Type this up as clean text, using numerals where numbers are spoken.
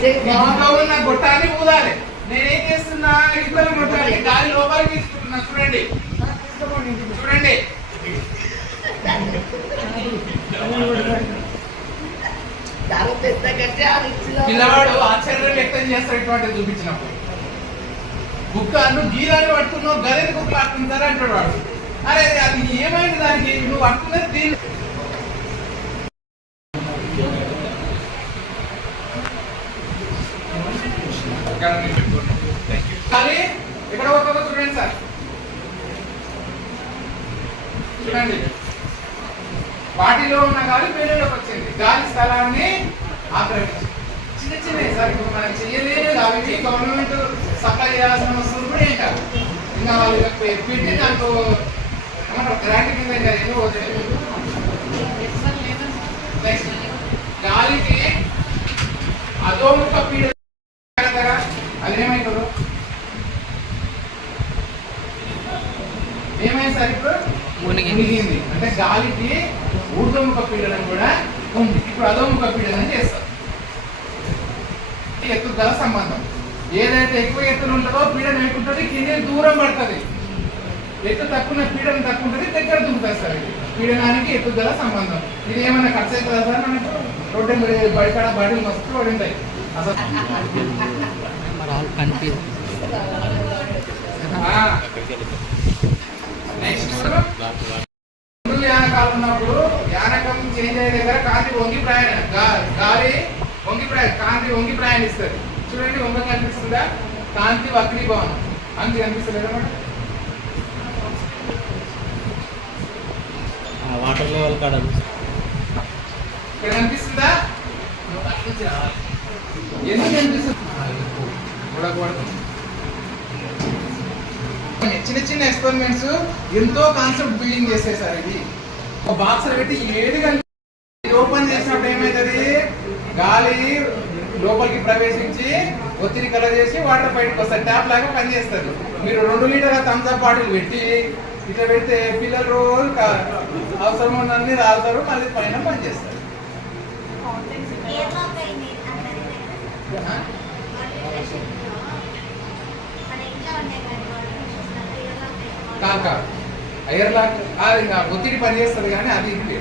ఉన్న గొట్టాన్ని ఊదాలి. నేనేం చేస్తున్నా, ఇద్దరు గొట్టాన్ని గాలి లోపలికి తీసుకుంటున్నా. చూడండి చూడండి, పిల్లవాడు ఆశ్చర్యం వ్యక్తం చేస్తాడు ఇటువంటి చూపించినప్పుడు. బుక్కను గీరాన్ని పట్టుకున్నావు, గదిని కుక్కలు ఆడుతుంటారు అంటాడు వాడు. అరే అది ఏమైంది, దానికి నువ్వు పట్టుకున్నది దీన్ని. కానీ ఇక్కడ ఒక చూడండి సార్, చూడండి వాటిలో ఉన్న గాలి పేరులోకి వచ్చింది. గాలి స్థలాన్ని ఆక్రమించి చిన్న చిన్నవి సార్. ఇప్పుడు మనకి చెయ్యలేని గాలికి గవర్నమెంట్ సప్లై చేయాల్సిన వస్తువులు కూడా ఏం కాదు. ఇంకా వాళ్ళు పెట్టి దాంట్లో ఏమంటారు గ్రాంట్ కింద ఎన్నో పోతాయి. నెక్స్ట్ గాలికి అధోముఖ పీడ, అదేమైందో ఏమైంది సార్, ఇప్పుడు మునిగింది. అంటే గాలికి ఊర్ధ్వముఖ పీడనం కూడా ఉంది. ఇప్పుడు అధోముఖ పీడనం చేస్తారు. ఎత్తుగల సంబంధం. ఏదైతే ఎక్కువ ఎత్తులు ఉంటుందో పీడనం ఎక్కుంటుంది, కింద దూరం పడుతుంది. ఎత్తు తక్కువ పీడనం తక్కువ ఉంటుంది, దగ్గర దుంకుతుంది సార్. ఇది పీడనానికి ఎత్తుగల సంబంధం. ఇది ఏమన్నా ఖర్చు అవుతుందా సార్? మనకు రోడ్డు బయట బయటలు మస్తు పడింది అసలు. యానకాలు ఉన్నప్పుడు యానకం చేంజ్ అయ్యే దగ్గర కాంతి వంగి ప్రయాణం, గాలి వంగి కాంతి వంగి ప్రయాణిస్తుంది. చూడండి వంగ కనిపిస్తుందా? కాంతి వక్రీభవనం అంతే కనిపిస్తుంది కదా మేడం. వాటర్ లెవెల్ కాడ ఇక్కడ కనిపిస్తుందా? ఎందుకు కనిపిస్తుంది? చిన్న చిన్న ఎక్స్పెరిమెంట్స్ ఎంతో కాన్సెప్ట్ బిల్డింగ్ చేసేసారు. ఇది ఒక బాక్స్ పెట్టి ఏది ఓపెన్ చేసినప్పుడు ఏమవుతుంది, గాలి లోపలికి ప్రవేశించి ఒత్తిడి కలర్ చేసి వాటర్ బయటకు వస్తుంది. ట్యాప్ లాగా పనిచేస్తుంది. మీరు 2 లీటర్ల థమ్స్అప్ బాటిల్ పెట్టి ఇట్లా పెడితే పిల్లలు రోజు అవసరం ఉన్నన్ని తాగుతారు, మళ్ళీ పైన పనిచేస్తారు. కాక ఎయిర్ లాక్ ఒత్తిడి పనిచేస్తుంది, కానీ అది ఇది